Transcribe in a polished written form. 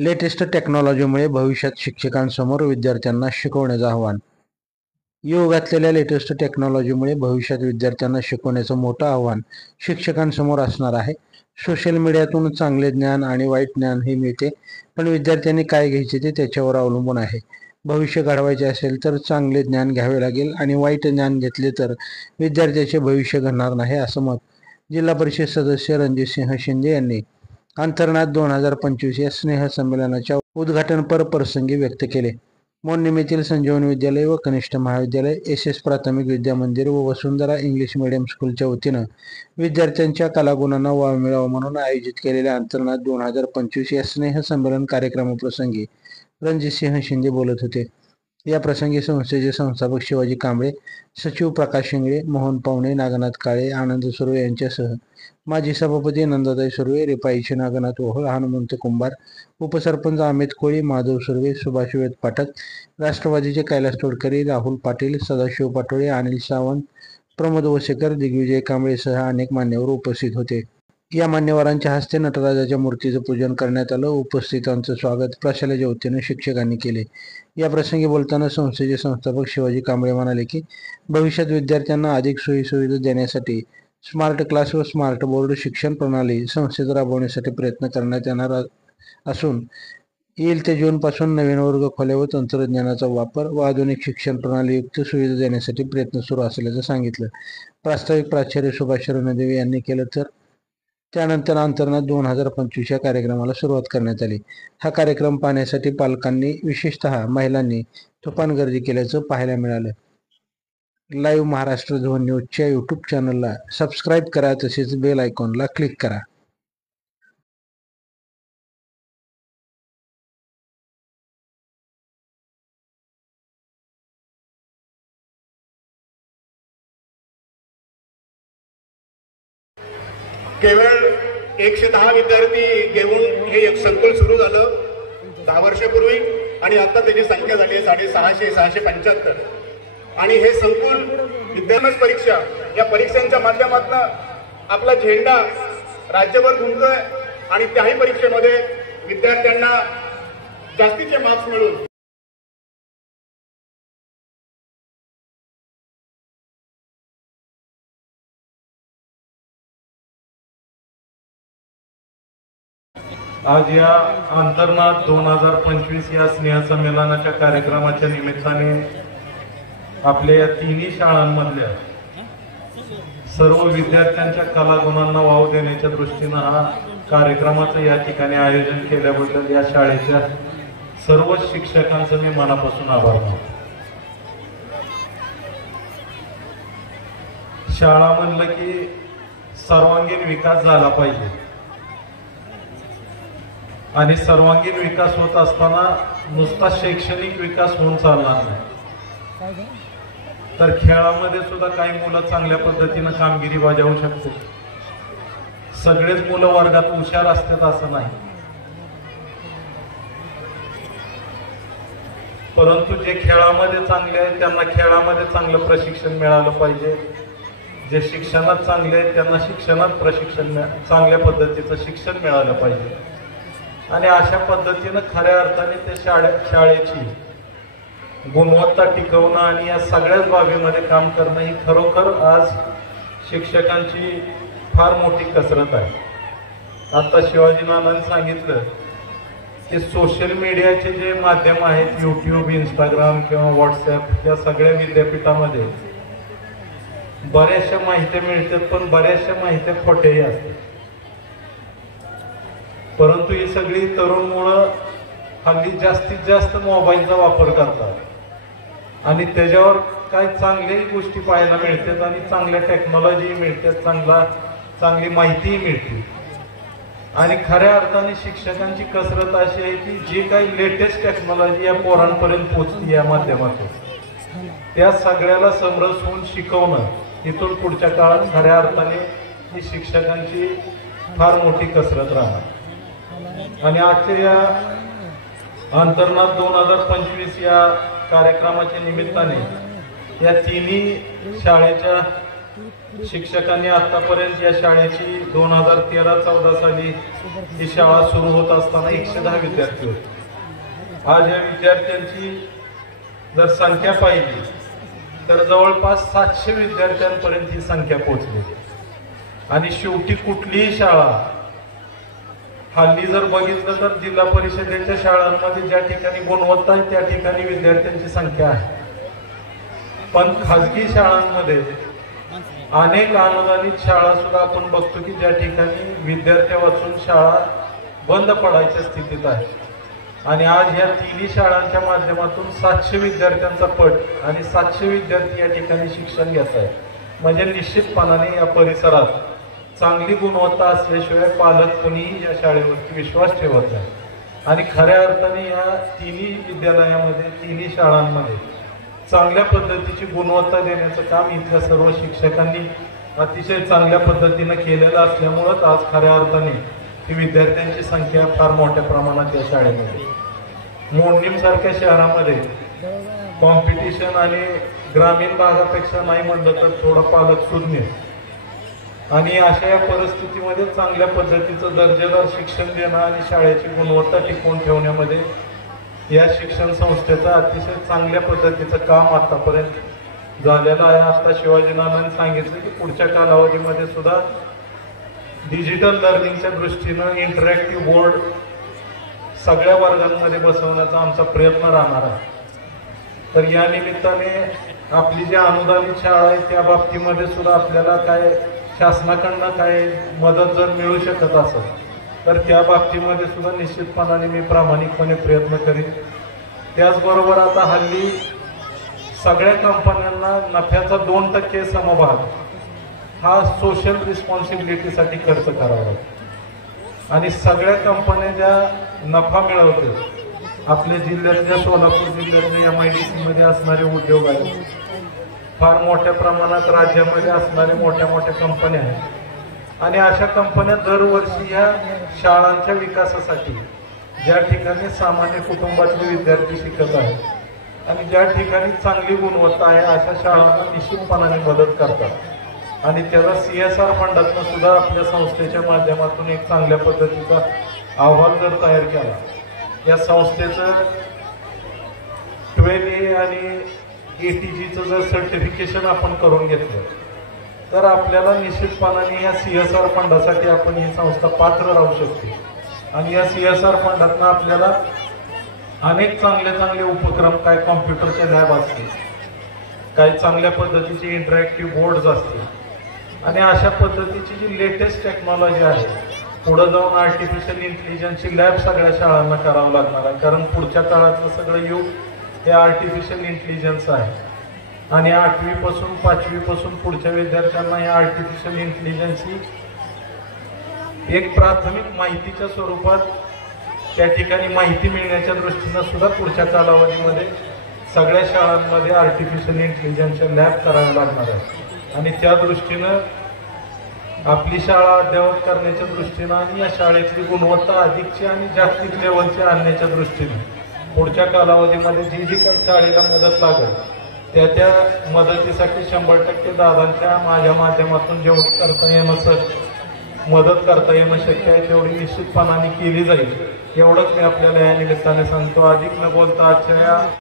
Latest टेक्नॉलॉजीमुळे भविष्यात शिक्षकांसमोर विद्यार्थ्यांना शिकवण्याचं आव्हान. योग घातलेल्या लेटेस्ट टेक्नॉलॉजीमुळे भविष्यात विद्यार्थ्यांना शिकवण्याचं मोठं आव्हान शिक्षकांसमोर असणार आहे. सोशल मीडियातून चांगले ज्ञान आणि वाईट ज्ञान हे मिळते, पण विद्यार्थ्यांनी काय घ्यायचे ते त्याच्यावर अवलंबून आहे. भविष्य घडवायचे असेल तर चांगले ज्ञान घ्यावे लागेल आणि वाईट ज्ञान घेतले तर विद्यार्थ्याचे भविष्य घडणार नाही, असं मत जिल्हा परिषद सदस्य रणजितसिंह शिंदे यांनी अंतर्नाद 2025 या स्नेहसंमेलनाच्या उद्घाटनपर प्रसंगी व्यक्त केले. मोडणीम येथील संजीवनी विद्यालय व कनिष्ठ महाविद्यालय, SS प्राथमिक विद्या मंदिर व वसुंधरा इंग्लिश मीडियम स्कूलच्या वतीनं विद्यार्थ्यांच्या कलागुणांना वाव मिळावा म्हणून आयोजित केलेल्या अंतर्नाद 2025 या स्नेहसंमेलन कार्यक्रमाप्रसंगी रणजितसिंह शिंदे बोलत होते. या प्रसंगी संस्थेचे संस्थापक शिवाजी कांबळे, सचिव प्रकाश शिंगळे, मोहन पावणे, नागनाथ काळे, आनंद सुर्वे यांच्यासह माजी सभापती नंदाताई सुर्वे, रिपाईचे नागनाथ ओहळ, हनुमंत कुंभार, उपसरपंच अमित कोळी, माधव सुर्वे, सुभाष वेद पाठक, राष्ट्रवादीचे कैलास तोडकरी, राहुल पाटील, सदाशिव पाटोळे, अनिल सावंत, प्रमोद वसेकर, दिग्विजय कांबळेसह अनेक मान्यवर उपस्थित होते. या मान्यवरांच्या हस्ते नटराजाच्या मूर्तीचं पूजन करण्यात आलं. उपस्थितांचं स्वागत प्रशालेच्या वतीनं शिक्षकांनी केले. या प्रसंगी बोलताना संस्थेचे संस्थापक शिवाजी कांबळे म्हणाले की भविष्यात विद्यार्थ्यांना अधिक सोयीसुविधा देण्यासाठी स्मार्ट क्लास व स्मार्ट बोर्ड शिक्षण प्रणाली संस्थेत राबवण्यासाठी प्रयत्न करण्यात येणार असून येईल ते जूनपासून नवीन वर्ग खोल्या व तंत्रज्ञानाचा वापर व आधुनिक शिक्षण प्रणालीयुक्त सुविधा देण्यासाठी प्रयत्न सुरू असल्याचं सांगितलं. प्रास्ताविक प्राचार्य सुभाष रणदेवी यांनी केलं, तर त्यानंतर अंतर्नाद 2025 या कार्यक्रमाला सुरुवात करण्यात आली. हा कार्यक्रम पाहण्यासाठी पालकांनी, विशेषतः महिलांनी तुफान गर्दी केल्याचं पाहायला मिळालं. लाईव्ह महाराष्ट्र झोन न्यूजच्या यूट्यूब चॅनलला सबस्क्राईब करा, तसेच बेल आयकॉनला क्लिक करा. केवळ 110 विद्यार्थी घेऊन हे एक संकुल सुरू झालं 10 वर्षापूर्वी आणि आता त्याची संख्या झाली आहे 650-675. आणि हे संकुल विद्यार्थी परीक्षा, या परीक्षांच्या माध्यमातून आपला झेंडा राज्यभर घुमतोय आणि त्याही परीक्षेमध्ये विद्यार्थ्यांना जास्तीचे मार्क्स मिळून आज या अंतर्नाद 2025 या स्नेहसंमेलनाच्या कार्यक्रमाच्या निमित्ताने आपल्या या तिन्ही शाळांमधल्या सर्व विद्यार्थ्यांच्या कलागुणांना वाव देण्याच्या दृष्टीनं हा कार्यक्रमाचं या ठिकाणी आयोजन केल्याबद्दल या शाळेच्या सर्व शिक्षकांचं मी मनापासून आभार मानतो. शाळा म्हणलं की सर्वांगीण विकास झाला पाहिजे आणि सर्वांगीण विकास होत असताना नुसता शैक्षणिक विकास होऊन चालणार नाही, तर खेळामध्ये सुद्धा काही मुलं चांगल्या पद्धतीनं कामगिरी बजावू शकते. सगळेच मुलं वर्गात हुशार असतात असं नाही, परंतु जे खेळामध्ये चांगले आहेत त्यांना खेळामध्ये चांगलं प्रशिक्षण मिळालं पाहिजे. जे शिक्षणात चांगले आहेत त्यांना शिक्षणात प्रशिक्षण, चांगल्या पद्धतीचं शिक्षण मिळालं पाहिजे. आणि अशा पद्धतीनं खऱ्या अर्थाने त्या शाळेची गुणवत्ता टिकवणं आणि या सगळ्याच बाबीमध्ये काम करणं ही खरोखर आज शिक्षकांची फार मोठी कसरत आहे. आता शिवाजी नानांनी सांगितलं की सोशल मीडियाचे जे माध्यम आहेत, यूट्यूब, इंस्टाग्राम किंवा व्हॉट्सॲप, या सगळ्या विद्यापीठामध्ये बऱ्याचशा माहिती मिळतात, पण बऱ्याचशा माहिती खोट्याही असतात. परंतु ही सगळी तरुण मुलं हल्ली जास्तीत जास्त मोबाईलचा वापर करतात आणि त्याच्यावर काही चांगल्याही गोष्टी पाहायला मिळतात आणि चांगल्या टेक्नॉलॉजी मिळतात, चांगली माहितीही मिळते. आणि खऱ्या अर्थाने शिक्षकांची कसरत अशी आहे की जी काही लेटेस्ट टेक्नॉलॉजी या पोरांपर्यंत पोहोचते या माध्यमातून, त्या सगळ्याला समरस होऊन शिकवणं इथून पुढच्या काळात खऱ्या अर्थाने ही शिक्षकांची फार मोठी कसरत राहणार. आणि आजच्या या अंतर्नाद 2025 या कार्यक्रमाच्या निमित्ताने या तिन्ही शाळेच्या शिक्षकांनी आतापर्यंत या शाळेची 2013-14 साली ही शाळा सुरू होत असताना 110 विद्यार्थी होते. आज या विद्यार्थ्यांची जर संख्या पाहिली तर जवळपास 700 विद्यार्थ्यांपर्यंत ही संख्या पोहोचली. आणि शेवटी कुठलीही शाळा हल्ली जर बघितलं तर जिल्हा परिषदेच्या शाळांमध्ये ज्या ठिकाणी गुणवत्ता आहे त्या ठिकाणी विद्यार्थ्यांची संख्या आहे. पण खाजगी शाळांमध्ये अनेक अनुदानित शाळा सुद्धा आपण बघतो की ज्या ठिकाणी विद्यार्थी वाचून शाळा बंद पडायच्या स्थितीत आहे. आणि आज या तिन्ही शाळांच्या माध्यमातून 700 विद्यार्थ्यांचा पट आणि 700 विद्यार्थी या ठिकाणी शिक्षण घेत आहेत. म्हणजे निश्चितपणाने या परिसरात चांगली गुणवत्ता असल्याशिवाय पालक कोणीही या शाळेवरती विश्वास ठेवत नाही. आणि खऱ्या अर्थाने या तिन्ही विद्यालयामध्ये तिन्ही शाळांमध्ये चांगल्या पद्धतीची गुणवत्ता देण्याचं काम इथल्या सर्व शिक्षकांनी अतिशय चांगल्या पद्धतीनं केलेलं असल्यामुळंच आज खऱ्या अर्थाने ही विद्यार्थ्यांची संख्या फार मोठ्या प्रमाणात या शाळेमध्ये. मोडणीम सारख्या शहरामध्ये कॉम्पिटिशन आणि ग्रामीण भागापेक्षा नाही म्हणलं तर थोडं पालक शून्य. आणि अशा या परिस्थितीमध्ये चांगल्या पद्धतीचं दर्जेदार शिक्षण देणं आणि शाळेची गुणवत्ता टिकवून ठेवण्यामध्ये या शिक्षण संस्थेचं अतिशय चांगल्या पद्धतीचं काम आतापर्यंत झालेलं आहे. आता शिवाजीनानांनी सांगितलं की पुढच्या कालावधीमध्ये सुद्धा डिजिटल लर्निंगच्या दृष्टीनं इंटरॅक्टिव्ह बोर्ड सगळ्या वर्गांमध्ये बसवण्याचा आमचा प्रयत्न राहणार आहे. तर या निमित्ताने आपली जी अनुदानित शाळा आहे त्या बाबतीमध्ये सुद्धा आपल्याला काय शासनाकडनं काय मदत जर मिळू शकत असेल तर त्या बाबतीमध्ये सुद्धा निश्चितपणाने मी प्रामाणिकपणे प्रयत्न करीन. त्याचबरोबर आता हल्ली सगळ्या कंपन्यांना नफ्याचा 2% समभाग हा सोशल रिस्पॉन्सिबिलिटीसाठी खर्च करावा लागतो. आणि सगळ्या कंपन्या ज्या नफा मिळवतात आपल्या जिल्ह्यातल्या सोलापूर जिल्ह्यातल्या MIDC मध्ये असणारे उद्योग आहेत, फार मोठ्या प्रमाणात राज्यामध्ये असणारे मोठ्या मोठ्या कंपन्या आहेत. आणि अशा कंपन्या दरवर्षी या शाळांच्या विकासासाठी ज्या ठिकाणी सामान्य कुटुंबातले विद्यार्थी शिकत आहेत आणि ज्या ठिकाणी चांगली गुणवत्ता आहे अशा शाळांना निश्चितपणाने मदत करतात. आणि त्याला CSR फंडातून सुद्धा आपल्या संस्थेच्या माध्यमातून एक चांगल्या पद्धतीचा अहवाल जर तयार केला, या संस्थेचं 12A आणि ATGचं जर सर्टिफिकेशन आपण करून घेतलं तर आपल्याला निश्चितपणाने या CSR फंडासाठी आपण ही संस्था पात्र राहू शकते. आणि या CSR फंडातून आपल्याला अनेक चांगले चांगले उपक्रम, काय कॉम्प्युटरच्या लॅब असतील, काही चांगल्या पद्धतीचे इंटरॅक्टिव्ह बोर्ड्स असतील आणि अशा पद्धतीची जी लेटेस्ट टेक्नॉलॉजी आहे, पुढे जाऊन आर्टिफिशियल इंटेलिजन्सची लॅब सगळ्या शाळांना करावं लागणार आहे. कारण पुढच्या काळातलं सगळं युग हे आर्टिफिशियल इंटेलिजन्स आहे. आणि 8वी पासून 5वी पासून पुढच्या विद्यार्थ्यांना या आर्टिफिशियल इंटेलिजन्सची एक प्राथमिक माहितीच्या स्वरूपात त्या ठिकाणी माहिती मिळण्याच्या दृष्टीनं सुद्धा पुढच्या कालावधीमध्ये सगळ्या शाळांमध्ये आर्टिफिशियल इंटेलिजन्सच्या लॅब कराव्या लागणार आहे. आणि त्या दृष्टीनं आपली शाळा अद्ययावत करण्याच्या दृष्टीनं आणि या शाळेतली गुणवत्ता अधिकची आणि जागतिक लेवलची आणण्याच्या दृष्टीने पुढच्या कालावधीमध्ये जी जी काही शाळेला मदत लागेल त्या मदतीसाठी 100% दादांच्या माझ्या माध्यमातून जेवढी करता येणं मदत करता येणं शक्य आहे तेवढी निश्चितपणाने केली जाईल. एवढंच मी आपल्याला या निमित्ताने सांगतो. अधिक न बोलता आजच्या